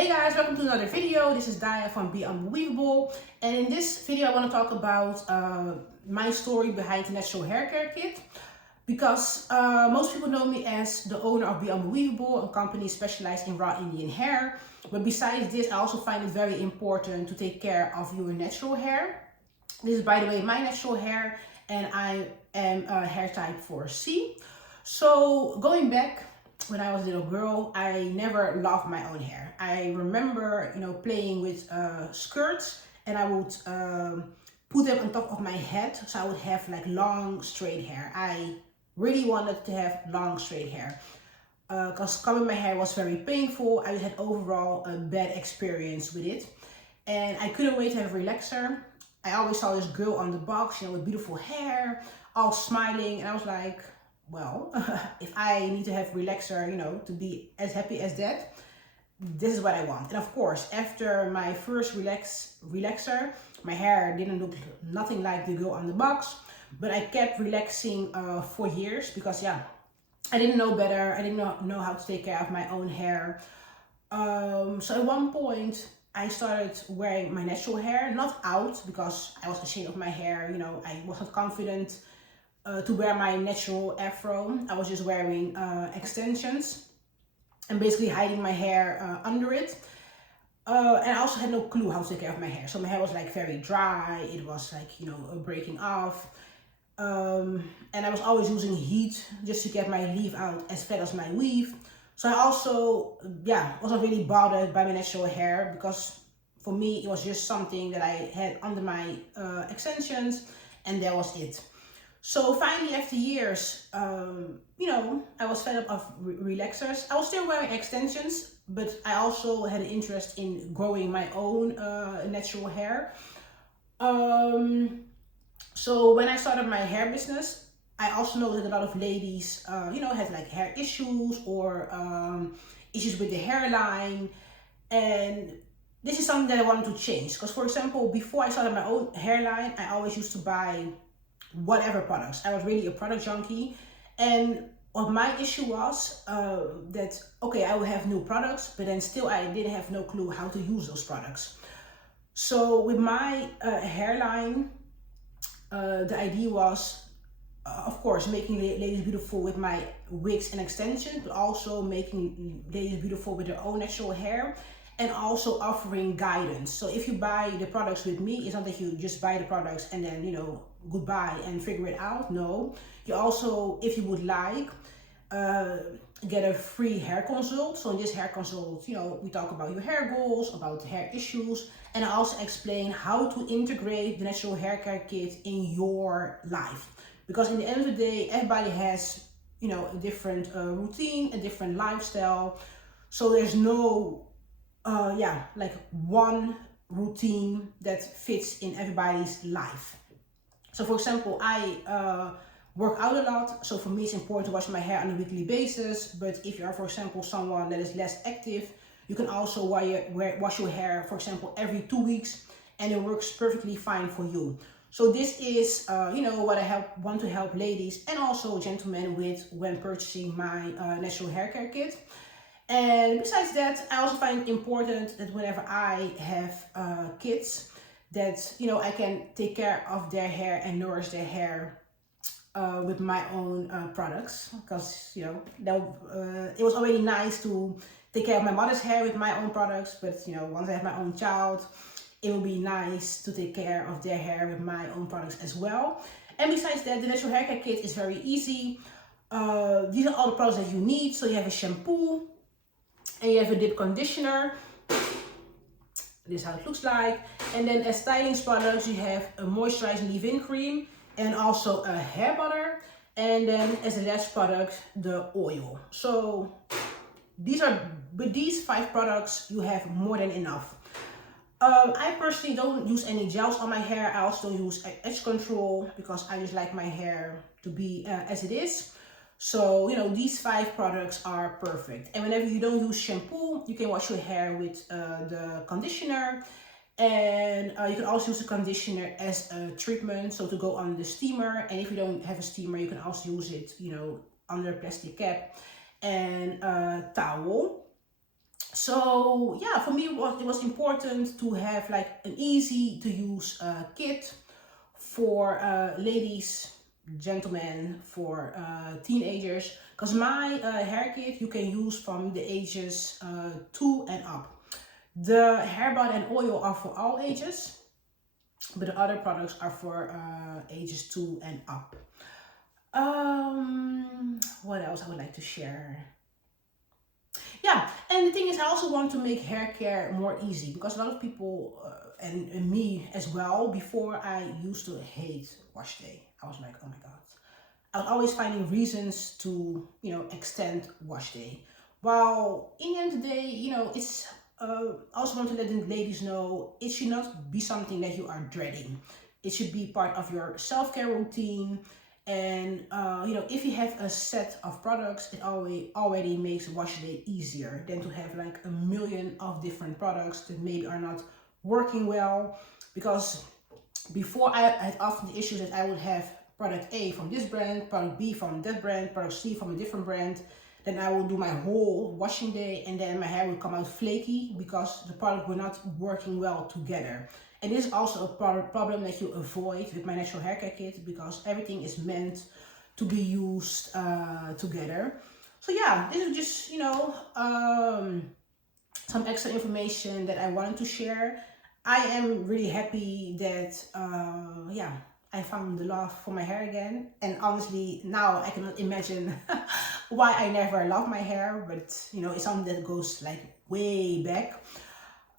Hey guys, welcome to another video. This is Daya from Be Unbeweaveable, and in this video I want to talk about my story behind the natural hair care kit, because most people know me as the owner of Be Unbeweaveable, a company specialized in raw Indian hair. But besides this, I also find it very important to take care of your natural hair. This is, by the way, my natural hair, and I am a hair type 4C. So going back, when I was a little girl, I never loved my own hair. I remember, playing with skirts, and I would put them on top of my head, so I would have like long straight hair. I really wanted to have long straight hair because combing my hair was very painful. I had overall a bad experience with it, and I couldn't wait to have a relaxer. I always saw this girl on the box, with beautiful hair, all smiling, and I was like, well, if I need to have relaxer, to be as happy as that, this is what I want. And of course, after my first relaxer, my hair didn't look nothing like the girl on the box, but I kept relaxing for years because, I didn't know better. I didn't know how to take care of my own hair. So at one point, I started wearing my natural hair, not out because I was ashamed of my hair. I wasn't confident to wear my natural afro. I was just wearing extensions and basically hiding my hair under it. And I also had no clue how to take care of my hair. So my hair was like very dry. It was like, breaking off. And I was always using heat just to get my leave out as flat as my weave. So I also, wasn't really bothered by my natural hair because for me, it was just something that I had under my extensions, and that was it. So finally, after years, I was fed up of relaxers. I was still wearing extensions, but I also had an interest in growing my own natural hair. So when I started my hair business, I also noticed that a lot of ladies, had like hair issues or issues with the hairline. And this is something that I wanted to change. Because, for example, before I started my own hairline, I always used to buy whatever products. I was really a product junkie, and what my issue was that I would have new products, but then still I didn't have no clue how to use those products. So with my hairline, the idea was, of course, making ladies beautiful with my wigs and extensions, but also making ladies beautiful with their own natural hair, and also offering guidance. So if you buy the products with me, it's not that you just buy the products and then, goodbye and figure it out. No, you also, if you would like, get a free hair consult. So in this hair consult, we talk about your hair goals, about hair issues, and I also explain how to integrate the natural hair care kit in your life. Because in the end of the day, everybody has, a different routine, a different lifestyle. So there's no, like one routine that fits in everybody's life. So for example, I work out a lot. So for me, it's important to wash my hair on a weekly basis. But if you are, for example, someone that is less active, you can also wash your hair, for example, every 2 weeks, and it works perfectly fine for you. So this is, what I want to help ladies and also gentlemen with when purchasing my natural hair care kit. And besides that, I also find it important that whenever I have kids, that I can take care of their hair and nourish their hair with my own products, because it was already nice to take care of my mother's hair with my own products, but once I have my own child, it will be nice to take care of their hair with my own products as well. And besides that, the natural hair care kit is very easy. These are all the products that you need. So you have a shampoo, and you have a deep conditioner. This is how it looks like. And then as styling products, you have a moisturizing leave-in cream and also a hair butter. And then as a last product, the oil. So with these 5 products, you have more than enough. I personally don't use any gels on my hair. I also don't use edge control because I just like my hair to be as it is. So, these 5 products are perfect. And whenever you don't use shampoo, you can wash your hair with the conditioner. And you can also use the conditioner as a treatment, so to go on the steamer. And if you don't have a steamer, you can also use it, under a plastic cap and a towel. So yeah, for me it was important to have like an easy to use kit for ladies, gentlemen, for teenagers, because my hair kit you can use from the ages 2 and up. The hair bond and oil are for all ages, but the other products are for ages 2 and up. What else I would like to share? Yeah, and the thing is, I also want to make hair care more easy, because a lot of people, and me as well, before I used to hate wash day. I was like, oh my God. I was always finding reasons to, extend wash day. While in the end of the day, it's, also want to let the ladies know it should not be something that you are dreading. It should be part of your self-care routine. And if you have a set of products, it already makes wash day easier than to have like a million of different products that maybe are not working well. Because before, I had often the issue that I would have product A from this brand, product B from that brand, product C from a different brand. Then I will do my whole washing day, and then my hair will come out flaky because the product were not working well together. And this is also a problem that you avoid with my natural hair care kit, because everything is meant to be used together. So yeah, this is just, some extra information that I wanted to share. I am really happy that, yeah, I found the love for my hair again. And honestly, now I cannot imagine why I never loved my hair, but it's something that goes like way back.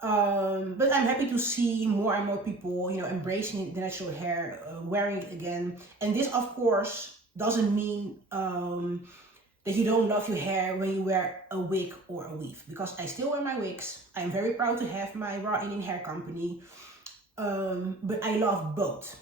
But I'm happy to see more and more people, embracing the natural hair, wearing it again. And this, of course, doesn't mean that you don't love your hair when you wear a wig or a weave, because I still wear my wigs. I'm very proud to have my raw Indian hair company, but I love both.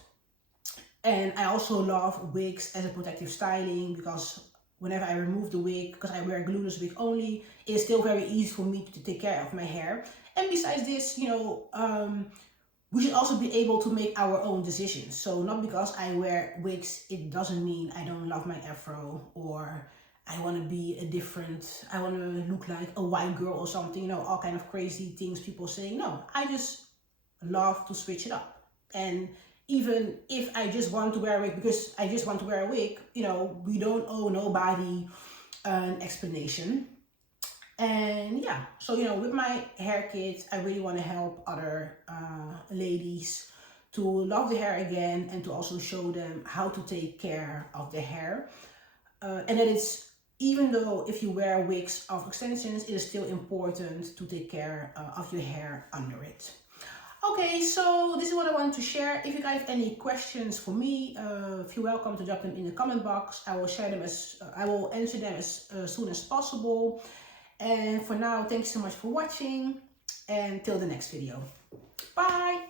And I also love wigs as a protective styling, because whenever I remove the wig, because I wear a glueless wig only, it's still very easy for me to take care of my hair. And besides this, we should also be able to make our own decisions. So not because I wear wigs, it doesn't mean I don't love my afro, or I want to be I want to look like a white girl or something, all kind of crazy things people say. No, I just love to switch it up. And even if I just want to wear a wig because I just want to wear a wig, we don't owe nobody an explanation. And yeah, so with my hair kit, I really want to help other ladies to love the hair again, and to also show them how to take care of their hair. And that it's, even though if you wear wigs of extensions, it is still important to take care of your hair under it. Okay, so this is what I wanted to share. If you guys have any questions for me, feel welcome to drop them in the comment box. I will share them I will answer them as soon as possible. And for now, thanks so much for watching, and till the next video. Bye!